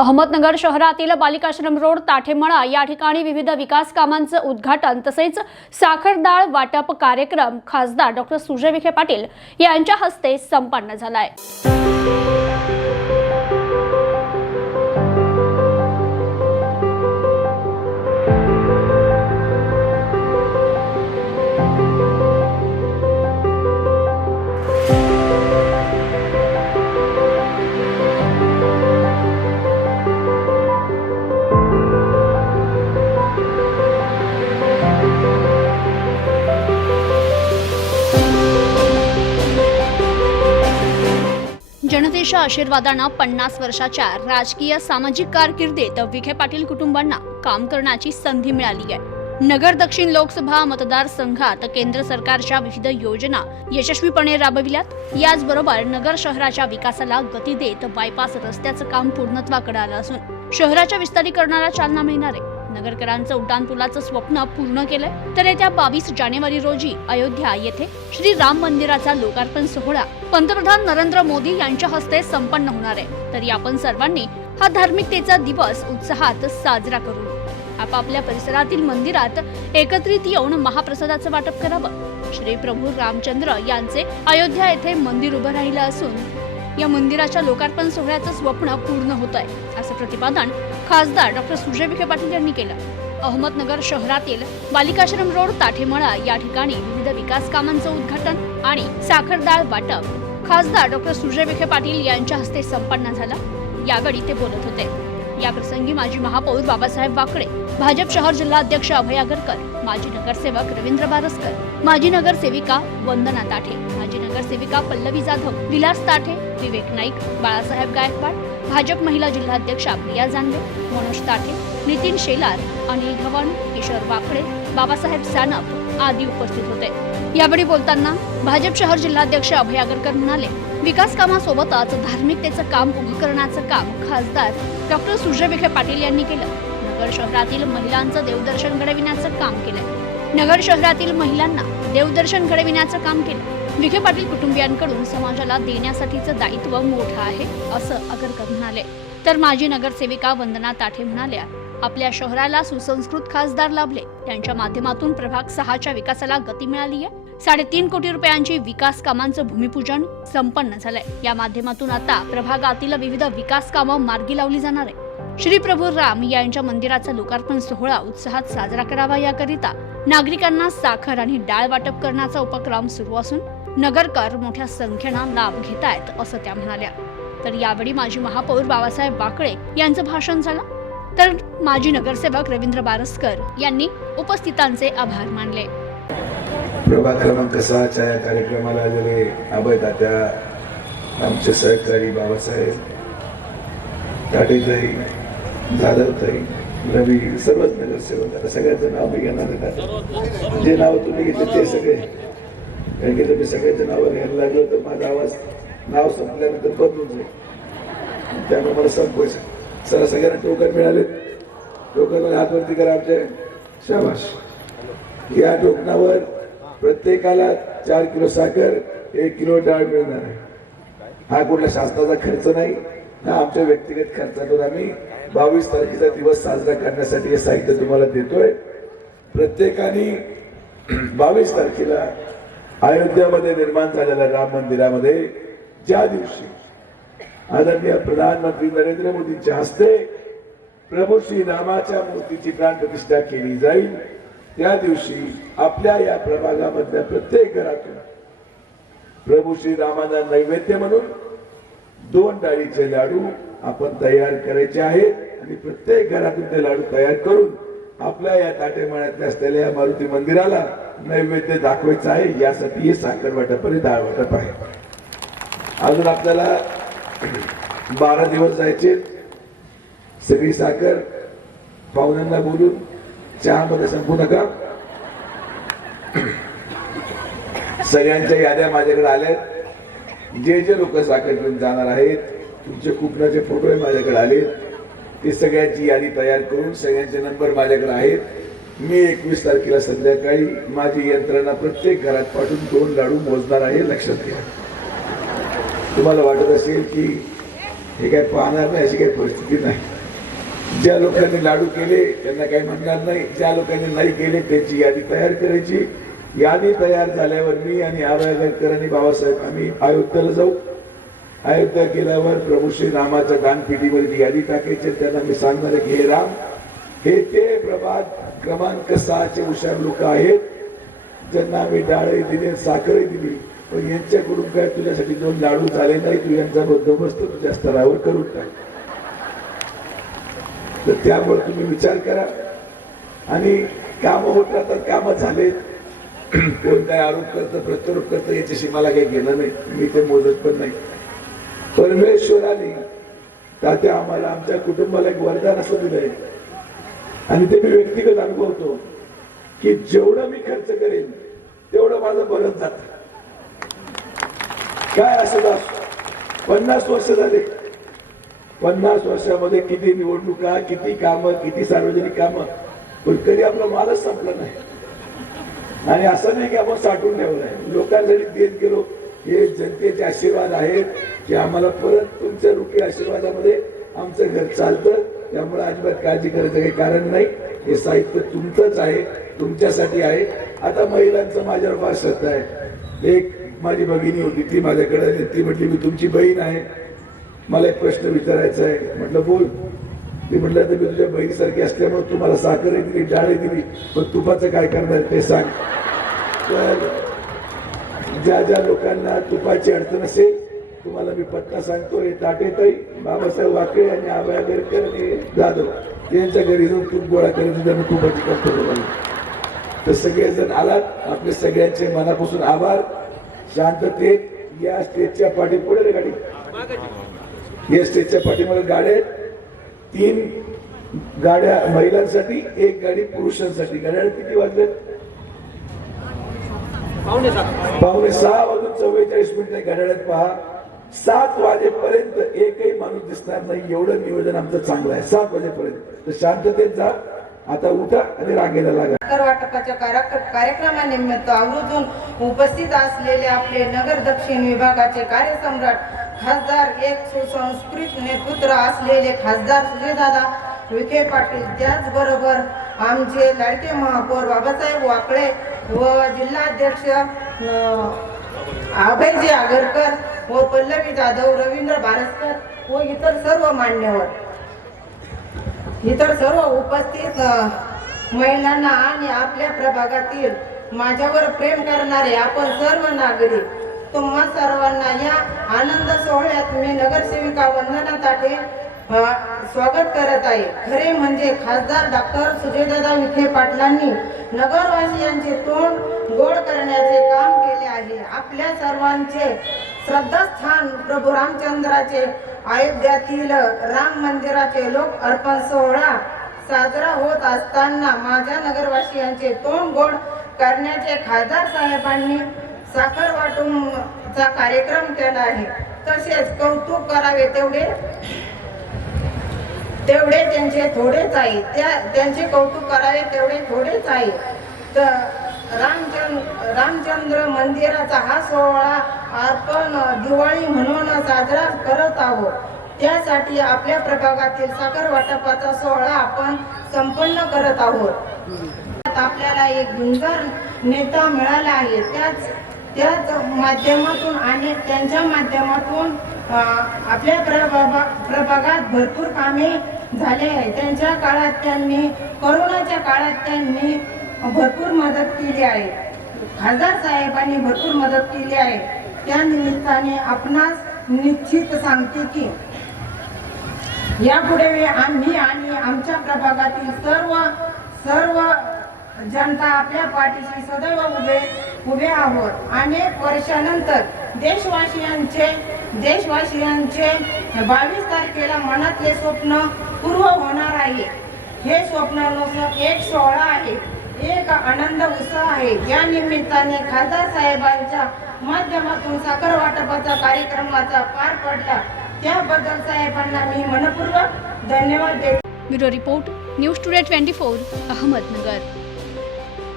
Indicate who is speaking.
Speaker 1: अहमदनगर शहरातील बालिकाश्रम रोड ताठेमळा या ठिकाणी विविध विकास कामांचं उद्घाटन तसेच साखरदाळ वाटप कार्यक्रम खासदार डॉक्टर सुजय विखे पाटील यांच्या हस्ते संपन्न झालाय. जनतेच्या आशीर्वादानं पन्नास वर्षाच्या राजकीय सामाजिक कारकिर्दीत विखे पाटील कुटुंबांना काम करण्याची संधी मिळाली आहे. नगर दक्षिण लोकसभा मतदारसंघात केंद्र सरकारच्या विविध योजना यशस्वीपणे राबविल्यात. याचबरोबर नगर शहराच्या विकासाला गती देत बायपास रस्त्याचं काम पूर्णत्वाकडे आलं असून शहराच्या विस्तारीकरणाला चालना मिळणार आहे. नगरकरांचं उड्डाणपुलाचं स्वप्न पूर्ण केलंय. तर येत्या बावीस जानेवारी रोजी अयोध्या येथे श्री राम मंदिराचा लोकार्पण सोहळा पंतप्रधान नरेंद्र मोदी यांच्या हस्ते संपन्न होणार आहे. तरी आपण सर्वांनी हा धार्मिकतेचा दिवस उत्साहात साजरा करू. आपापल्या परिसरातील मंदिरात एकत्रित येऊन महाप्रसादाचं वाटप करावं. श्री प्रभू रामचंद्र यांचे अयोध्या येथे मंदिर उभं राहिलं असून या मंदिराच्या लोकार्पण सोहळ्याचं स्वप्न पूर्ण होत आहे असं प्रतिपादन खासदार डॉक्टर सुजय विखे पाटील यांनी केलं. अहमदनगर शहरातील बालिकाश्रम रोड ताठेमळा या ठिकाणी विविध विकास कामांचं उद्घाटन आणि साखरदाळ वाटप. खासदार डॉक्टर सुजय विखे पाटील यांच्या हस्ते संपन्न झालं. यावेळी ते बोलत होते. या प्रसंगी माजी महापौर बाबासाहेब वाकडे भाजप शहर जिल्हाध्यक्ष अभय आगरकर माजी नगरसेवक रवींद्र बारसकर माजी नगरसेविका वंदना ताठे माजी नगरसेविका पल्लवी जाधव विलास ताठे विवेक नाईक बाळासाहेब गायकवाड भाजप महिला जिल्हाध्यक्षा प्रिया जानवे मनोज ताठे नितीन शेलार अनिल धवन किशोर वाकडे बाबासाहेब सानप आदी उपस्थित होते. यावेळी बोलताना भाजप शहर जिल्हाध्यक्ष अभय आगरकर म्हणाले विकास कामासोबतच धार्मिकतेचं काम उभं करण्याचं काम खासदार डॉक्टर सुजय विखे पाटील यांनी केलं. नगर शहरातील महिलांचं देवदर्शन घडविण्याचं काम केलं. नगर शहरातील महिलांना देवदर्शन घडविण्याचं काम केलं. विखे पाटील कुटुंबियांकडून समाजाला देण्यासाठीचं दायित्व मोठं आहे असं अगरकर म्हणाले. तर माजी नगरसेविका वंदना ताठे म्हणाल्या आपल्या शहराला सुसंस्कृत खासदार लाभले. त्यांच्या माध्यमातून प्रभाग सहाच्या विकासाला गती मिळाली आहे. साडेतीन कोटी रुपयांची विकास कामांचं भूमिपूजन संपन्न झालंय. या माध्यमातून आता प्रभागातील विविध विकास कामं मार्गी लावली जाणार आहे. श्री प्रभू राम यांच्या मंदिराचा लोकार्पण सोहळा उत्साहात साजरा करावा याकरिता नागरिकांना साखर आणि डाळ वाटप करण्याचा उपक्रम सुरू असून नगरकर मोठ्या संख्येनं लाभ घेत आहेत असं त्या म्हणाल्या. तर यावेळी माजी महापौर बाबासाहेब बाकळे यांचं भाषण झालं. तर माजी नगरसेवक रवींद्र बारसकर यांनी उपस्थितांचे आभार मानले.
Speaker 2: प्रभाग क्रमांक सहाच्या या कार्यक्रमाला जरी अभय तात्या आमचे सहकारी बाबासाहेब ताटेताई जाधवताई रवी सर्वच नगरसेवक सगळ्याचं नाव मी घेणार जे नाव तुम्ही घेतले ते सगळे कारण की तुम्ही सगळ्याच्या नावावर घ्यायला लागलं तर माझा आवाज नाव संपल्यानंतर बदलून जाईल. त्यामुळे मला संपवायचं चला सगळ्यांना टोकन मिळाले टोकन हातवरती करा आमच्या. शाबाश या टोकनावर प्रत्येकाला चार किलो साखर एक किलो डाळ मिळणार आहे. हा कुठल्या शासनाचा खर्च नाही. हा आमच्या व्यक्तिगत खर्चातून आम्ही बावीस तारखेचा दिवस साजरा करण्यासाठी हे साहित्य तुम्हाला देतोय. प्रत्येकाने बावीस तारखेला अयोध्यामध्ये निर्माण झालेल्या राम मंदिरामध्ये ज्या दिवशी आदरणीय प्रधानमंत्री नरेंद्र मोदींच्या हस्ते प्रभू श्री रामाच्या मूर्तीची प्राण प्रतिष्ठा केली जाईल त्या दिवशी आपल्या या प्रभागामधल्या प्रत्येक घरातून प्रभू श्री रामाना नैवेद्य म्हणून दोन डाळीचे लाडू आपण तयार करायचे आहेत आणि प्रत्येक घरातून ते लाडू तयार करून आपल्या या ताटेमाळ्यातल्या असलेल्या या मारुती मंदिराला नैवेद्य दाखवायचं आहे यासाठी हे साखर वाटप आणि डाळ वाटप आहे. अजून आपल्याला बारा दिवस जायचे. सगळी साखर पाहुण्यांना बोलून चहामध्ये संपू नका. सगळ्यांच्या याद्या माझ्याकडे आल्यात जे जे लोक साखर घेऊन जाणार आहेत तुमचे कुपनाचे फोटो माझ्याकडे आले ते सगळ्यांची यादी तयार करून सगळ्यांचे नंबर माझ्याकडे आहेत. मी एकवीस तारखेला संध्याकाळी माझी यंत्रणा प्रत्येक घरात पाठवून दोन लाडू मोजणार आहे लक्षात घ्या. तुम्हाला वाटत असेल की हे काय पाहणार नाही अशी काही परिस्थिती नाही. ज्या लोकांनी लाडू केले त्यांना काही म्हणणार नाही. ज्या लोकांनी नाही केले त्यांची यादी तयार करायची. यादी तयार झाल्यावर मी आणि आबाळकर आणि बाबासाहेब आम्ही अयोध्येला जाऊ. अयोध्या गेल्यावर प्रभू श्री रामाच्या दानपेटीमध्ये यादी टाकायची त्यांना मी सांगणार आहे की हे राम हे ते प्रभात क्रमांक सहाचे हुशार लोक आहेत. ज्यांना आम्ही डाळही दिली साखरही दिली पण यांच्याकडून काय तुझ्यासाठी दोन लाडू झाले नाही तू यांचा बंदोबस्त तुझ्या स्तरावर करून टाक. तर त्यामुळे तुम्ही विचार करा. आणि काम होत राहतात काम झालेत. कोण काय आरोप करतं प्रत्यारोप करतं याच्याशी मला काही घेणं नाही. मी ते मोजत पण नाही. परमेश्वराने तात्या आम्हाला आमच्या कुटुंबाला एक वरदान असं दिलंय. आणि ते मी व्यक्तिगत अनुभवतो की जेवढं मी खर्च करेन तेवढं माझं बरंच जात. काय असं दास? पन्नास वर्ष झाले. पन्नास वर्षामध्ये किती निवडणुका किती कामं किती सार्वजनिक कामं पण कधी आपला मालच संपला नाही. आणि असं नाही की आपण साठवून ठेवलंय लोकांसाठी देत गेलो हे जनतेचे आशीर्वाद आहेत. की आम्हाला परत तुमच्या रुपी आशीर्वादामध्ये आमचं घर चालतं. त्यामुळे अजिबात काळजी करायचं काही कारण नाही. हे साहित्य तुमचंच आहे तुमच्यासाठी आहे. आता महिलांचं माझ्यावर फार श्रद्धा आहे. एक माझी भगिनी होती ती माझ्याकडे आली. ती म्हटली मी तुमची बहीण आहे. मला एक प्रश्न विचारायचा आहे. म्हटलं बोल. ती म्हटलं तर मी तुझ्या बहिणीसारखी असल्यामुळे तुम्हाला साखर दिली डाळे दिली पण तुपाचं काय करणार ते सांग. तर ज्या ज्या लोकांना तुपाची अडचण असेल तुम्हाला मी पत्ता सांगतोय हे ताटेताई बाबासाहेब वाकळे आणि आबा आगरकर आणि जाधव यांच्या घरी जाऊन तूप गोळा करायचं त्यांना तुपाची करतो तुम्हाला तर सगळेजण आलात आपले सगळ्यांचे मनापासून आभार. शांततेत या स्टेजच्या पाठी पुढे रे गाडी. या स्टेजच्या पाठीमागे गाड्या आहेत. तीन गाड्या महिलांसाठी एक गाडी पुरुषांसाठी. गाड्या किती वाजलेत? पावणे सहा. वाजून चव्वेचाळीस मिनिटं घड्याळ्यात पहा. सात वाजेपर्यंत एकही माणूस दिसणार नाही. एवढं नियोजन आमचं चांगलं आहे. सात वाजेपर्यंत. तर शांततेत जा. आता उठा आणि रांगेला लागा.
Speaker 3: कर वाटपाच्या कार्य- कार्यक्रमानिमित्त आवर्जून उपस्थित असलेले आपले नगर दक्षिण विभागाचे कार्यसम्राट खासदार एक सुसंस्कृत नेतृत्व असलेले खासदार सुजयदादा विखे पाटील त्याचबरोबर आमचे लाडके महापौर बाबासाहेब वाकळे व जिल्हाध्यक्ष अं, अभयजी आगरकर व पल्लवी जाधव रवींद्र भारसकर व इतर सर्व मान्यवर. इतर सर्व उपस्थित महिलांना आणि आपल्या प्रभागातील माझ्यावर प्रेम करणारे आपण सर्व नागरिक तुम्हा सर्वांना या आनंद सोहळ्यात मी नगरसेविका वंदना ताटे स्वागत करत आहे. खरे म्हणजे खासदार डॉक्टर सुजयदादा विखे पाटलांनी नगरवासियांचे तोंड गोड करण्याचे काम केले आहे. आपल्या सर्वांचे श्रद्धास्थान प्रभू रामचंद्राचे अयोध्यातील राम मंदिराचे लोक अर्पण सोहळा साजरा होत असताना माझ्या नगरवासियांचे तोंड गोड करण्याचे खासदार साहेबांनी साखर वाटून चा कार्यक्रम केला आहे. तसेच कौतुक करावे तेवढे तेवढे त्यांचे थोडेच आहे. त्या त्यांचे कौतुक करावे तेवढे थोडेच आहे. तर रामचंद्र रामचंद्र मंदिराचा हा सोहळा आपण दिवाळी म्हणून साजरा करत आहोत. त्यासाठी आपल्या प्रभागातील साखर वाटपाचा सोहळा आपण संपन्न करत आहोत. आपल्याला एक गुंजार नेता मिळाला आहे. त्याच त्याच माध्यमातून आणि त्यांच्या माध्यमातून आपल्या प्रभागा प्रभागात भरपूर कामे झाले आहे. त्यांच्या काळात त्यांनी करोनाच्या काळात त्यांनी भरपूर मदत केली आहे. खासदार साहेबांनी भरपूर मदत केली आहे. त्या निमित्ताने आपणास निश्चित सांगते की यापुढे आम्ही आणि आमच्या प्रभागातील सर्व सर्व जनता आपल्या पाठीशी सदैव उभे उभे आहोत. अनेक वर्षानंतर देशवासियांचे देशवासियांचे बावीस तारखेला मनातले स्वप्न पूर्व होणार आहे. हे स्वप्न एक सोहळा आहे. एक आनंद उत्साह आहे. या निमित्ताने खासदार साहेबांच्या माध्यमातून साखर वाटपाचा कार्यक्रमाचा पार पडला. त्याबद्दल साहेबांना मी मनपूर्वक धन्यवाद देतो.
Speaker 1: Bureau report news today twenty four Ahmednagar.